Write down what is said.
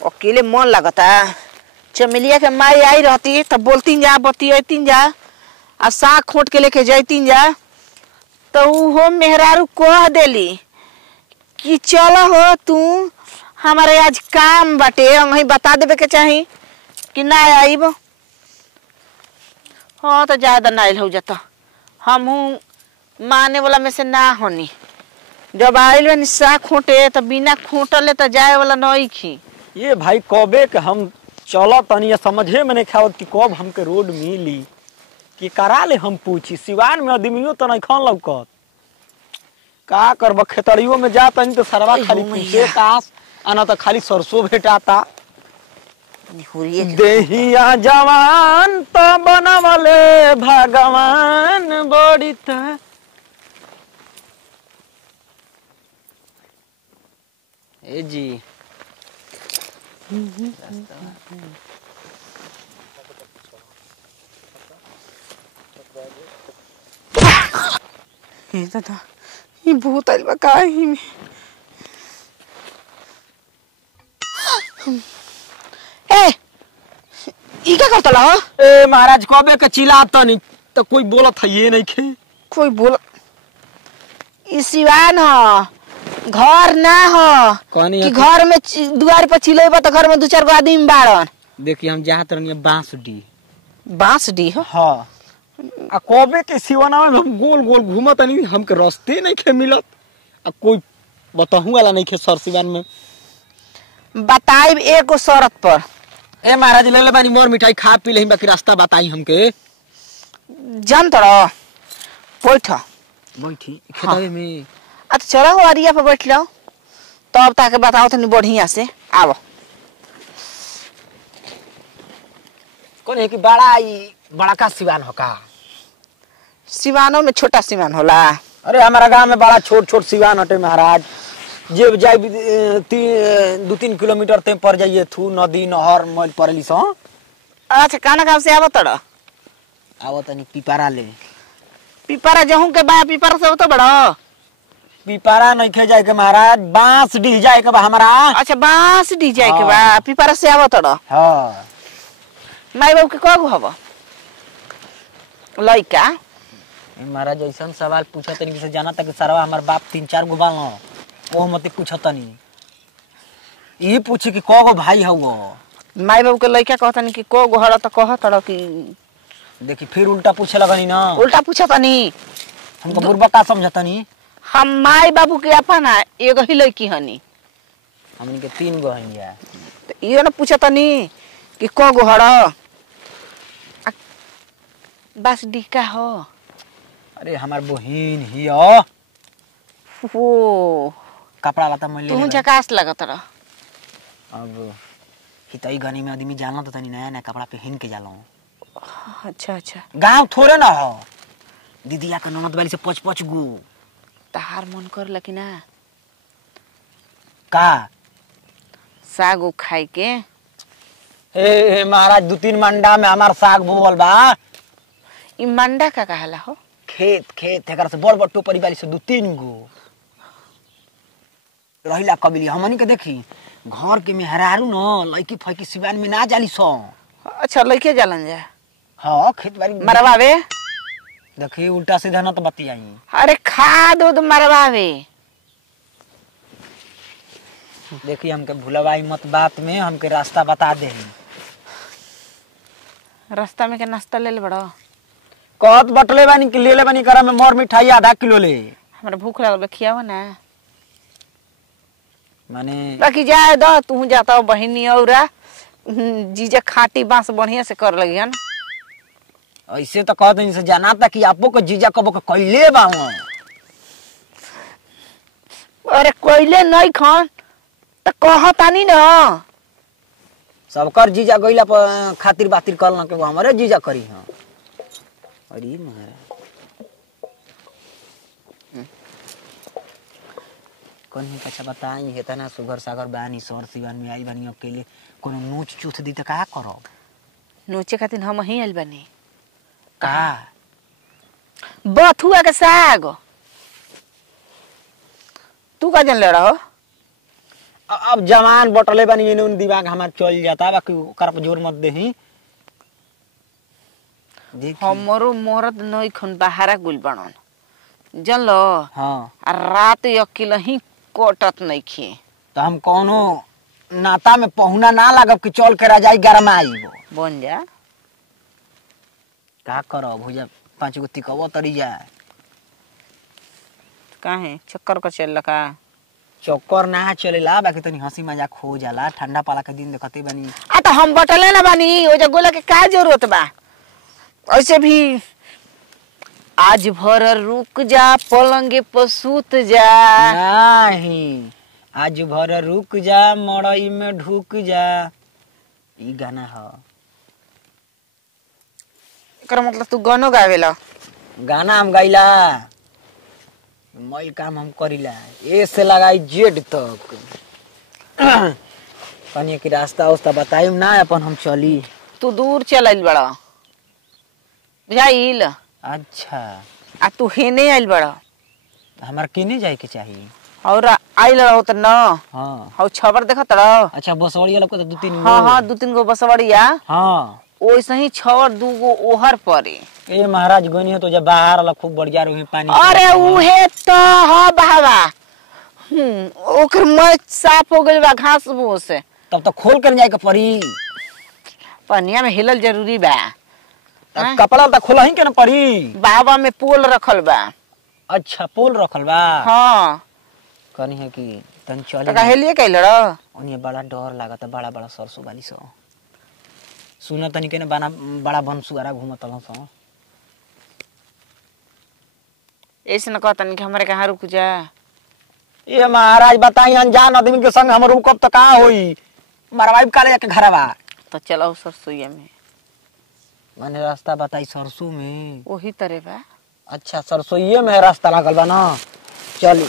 अकेले मन लगता। चमेलिया के माई आई रहती तब बोलती जा बतियती जा आ साग खोट के लेके जैती जा तो वो मेहरारू कह देली कि चलो हो तू हमारे आज काम बाटे वही बता देवे के चाही कि ना आईब। हाँ तो ज्यादा नाइल हो जाता हम माने वाला में से ना होनी। जब आइल बनी साग खोटे तो बिना खोटले तो जाए वाला नहीं खी। ये भाई कबे के हम चल तनी समझे में नहीं खावत कि कब हमके रोड मिली कि करा ले। हम पूछी सिवान में आदमियों तो नहीं खान लौकत का करब। खेतड़ियों में जा तनी तो सरवा खाली पीछे कास आना तो खाली सरसों भेटाता। देहिया जवान तो बनवले भगवान बड़ी त ए जी ये दादा ये भूत आइल बा का ही में। ए ई का करतला हो? ए महाराज कबे के चिल्लाता नहीं तो कोई बोलत है ये नहीं खे। कोई बोल ई सिवान हो घर ना हो कि घर में दुआर पर चिल्लेबा तो घर में 2-4 गो आदमी बाड़न। देखिए हम जात रहनी बांसडी। बांसडी हो? हाँ आ कबे के सिवाना में हम गोल गोल घूमत नहीं हमके रास्ते नहीं खे मिलत। आ कोई बताहू वाला नहीं खे सर सिवान में। बताइब एको शरत पर। ए महाराज ले ले बानी मोर मिठाई खा पी ले बाकी रास्ता बताई हमके। जन तोरा बैठ बैठी खेतवे में। अच्छा चलो हो अरिया पर बैठ लो तब ताके बताओ तनी बढ़िया से आओ। कौन है कि बड़ा का सिवान हो का? सिवानों में छोटा सिवान होला। अरे हमारा गांव में बड़ा छोट छोट सिवान हटे महाराज। जे जाए 2-3 किलोमीटर ते पर जाइए थू नदी नहर मल पड़ली सो। अच्छा काना गांव से आवत तड़? आवत नहीं पिपारा ले। पिपारा जहू के बा पिपारा से होतो बड़ा? पिपारा नहीं खे जाए के महाराज बांस डी जाए के बा हमारा। अच्छा बांस डी जाए के बा पिपारा से आवत तड़? हां माई बाबू के कगो हबो लइका? महाराज ऐसा सवाल पूछा तनी से जाना तक सरवा हमार बाप 3-4 गो बाल ओ मते पूछतनी। ई पूछी कि कगो भाई हवो? माई बाबू के लइका कहतनी कि कगो हड़ त कहत तड़ कि देखी फिर उल्टा पूछे लगनी ना। उल्टा पूछतनी हमको बुरबा का समझतनी। हम माई बाबू के अपना एगो ही लइकी हनी हमनी के 3 गो हनिया त इयो न पूछतनी कि कगो हड़ बस डिका हो। अरे हमार बहिन हियो। हो कपड़ा लता मैं ले तू झकास लगत रह। अब हितई गनी में आदमी जानला तो तनी नया नया कपड़ा पहन के जालो। अच्छा अच्छा गांव थोड़े ना हो। दीदिया का ननद वाली से 5-5 गो। तहार मन कर लकी ना का साग खाई के? ए महाराज 2-3 मंडा में हमार साग बोवल बा। ई मंडा का कहला हो? खेत एकरा से बड़ टोपरी वाली से 2-3 गो रहिला कबिली हमनी के देखी घर के मेहरारू न लइकी फइकी सिवान में ना जाली सो। अच्छा लइके जालन जा। हां खेत बाड़ी मरवावे देखी उल्टा सीधा न तो बतियाई। अरे खाद दूध मरवावे। देखी हमके भुलवाई मत बात में हमके रास्ता बता दे। रास्ता में के नाश्ता ले ले बड़ा कहत बटले बानी कि ले ले बानी करा में मोर मिठाई आधा किलो ले। हमरा भूख लागल खियावा ना माने बाकी जाए द तू जाता बहिनी औरा जीजा खाटी बांस बढ़िया से कर लगियन। ऐसे तो कहत नहीं से जाना था कि आपो को जीजा कबो के कइले बाऊ। अरे कोइले नहीं खान त कहतानी न सबकर जीजा गइला पर खातिर बातिर करना के हमरे जीजा करी हां। अरे महाराज कौन है अच्छा बताई है तना सुगर सागर बानी सर सिवान में आई बानी अकेले कोनो नोच चूथ दी त का करब? नोचे खातिर हम ही आइल बानी का बथुआ के साग। तू का जन ले रहा हो? अब जवान बटले बनी इन्हें दिमाग हमार चल जाता बाकी ओकर पर जोर मत देही। हमरो मरद नहीं खन बाहरा गुल बनन जनलो। हाँ आ रात अकेले ही कटत नहीं खी। तो हम कोनो नाता में पहुना ना लागब कि चल के रजाई गरमाई बन जा का करो भुजा 5 गो तिकवा तरी जाए। काहे चक्कर का चल का चक्कर ना चलेला बाकी तनी हंसी मजाक हो जाला। ठंडा पाला के दिन देखते बनी। आ तो हम बटले ना बानी ओ जे गोला के का जरूरत बा। ऐसे भी आज भर रुक जा पलंगे पर सूत जा। नहीं आज भर रुक जा मड़ई में ढुक जा ई गाना ह। एकर मतलब तू गानो गावेला। गाना हम गाइला मैल काम हम करीला ए से लगाई जेड तक। कनी के रास्ता उस्ता बताइम ना अपन हम चली। तू दूर चलल बड़ा बुझाइल। अच्छा आ तू हेने आइल बड़ा हमार केने जाए के चाहिए और आइल रहो त न। हाँ हौ छबर देखत रहो। अच्छा बसवड़िया लोग तो 2-3 गो। हाँ हाँ 2-3 गो बसवड़िया। हाँ ओइसे ही छवर 2 गो ओहर परे। ए महाराज गोनी हो तो जब बाहर वाला खूब बढ़िया रही पानी। अरे उहे तो ह बहावा। ओकर मच साफ हो गइल बा घास भूस से। तब तो खोल कर जाए के पड़ी। पनिया में हिलल जरूरी बा। अब कपड़ा तो खोला ही के ना पड़ी। बाबा में पोल रखल बा। अच्छा पोल रखल बा। हाँ कनी है कि तन तो चले कहेलिए कैल रहो। उन्हें बड़ा डर लागत बड़ा बड़ा सरसों वाली सो सुना तनी के बना बड़ा बनसुआरा घूमत सो। ऐसे न कहतन कि हमारे कहाँ रुक जा। ये महाराज बताई अनजान आदमी के संग हम रुकब तो का होई। मरवाई काले के घरवा तो चलो सरसोईया में। माने रास्ता बताई सरसों में वही तरह बा। अच्छा सरसोईये में रास्ता लागल बा ना चली।